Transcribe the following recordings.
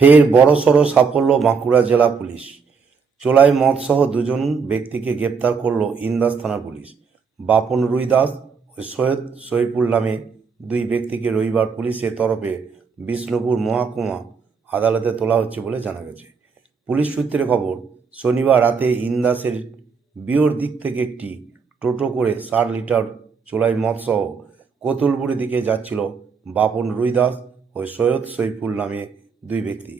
ফের বড়সড় সাফল্য বাঁকুড়া জেলা পুলিশ। চোলাই মদসহ দুজন ব্যক্তিকে গ্রেপ্তার করল ইন্দাস থানা পুলিশ। বাপন রুই দাস ও সৈয়দ সইফুল নামে দুই ব্যক্তিকে রবিবার পুলিশের তরফে বিষ্ণুপুর মহকুমা আদালতে তোলা হচ্ছে বলে জানা গেছে। পুলিশ সূত্রে খবর, শনিবার রাতে ইন্দাসের বিওর দিক থেকে একটি টোটো করে 60 লিটার চোলাই মদসহ কতুলপুরের দিকে যাচ্ছিল বাপন রুই দাস ও সৈয়দ সইফুল নামে দুই ব্যক্তি।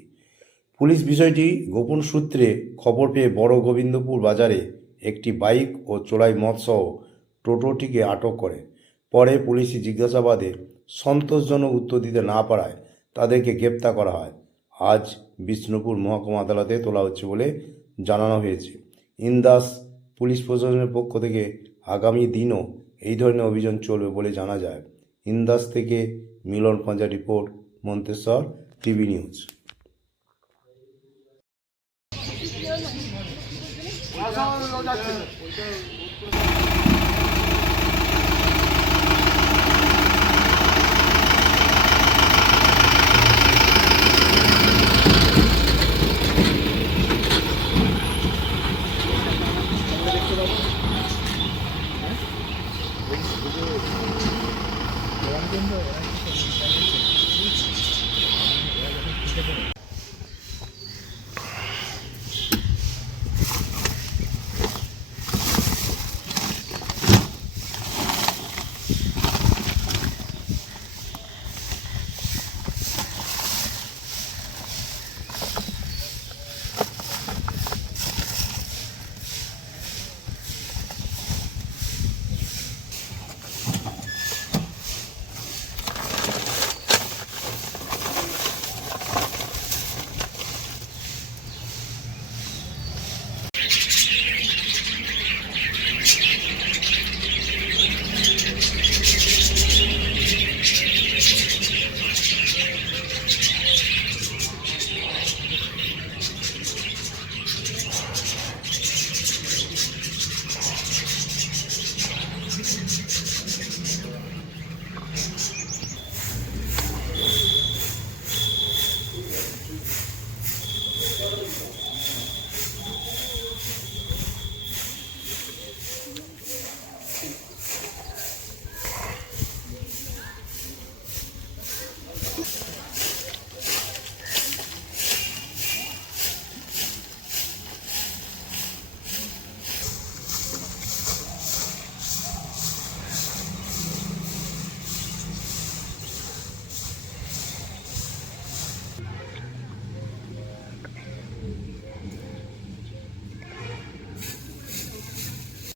পুলিশ বিষয়টি গোপন সূত্রে খবর পেয়ে বড় গোবিন্দপুর বাজারে একটি বাইক ও চোলাই মদসহ টোটোটিকে আটক করে। পরে পুলিশি জিজ্ঞাসাবাদে সন্তোষজনক উত্তর দিতে না পারায় তাদেরকে গ্রেপ্তার করা হয়। আজ বিষ্ণুপুর মহকুমা আদালতে তোলা হচ্ছে বলে জানানো হয়েছে। ইন্দাস পুলিশ প্রশাসনের পক্ষ থেকে আগামী দিনও এই ধরনের অভিযান চলবে বলে জানা যায়। ইন্দাস থেকে মিলন পাঞ্জা রিপোর্ট, মন্তেশ্বর টিভি নিউজ।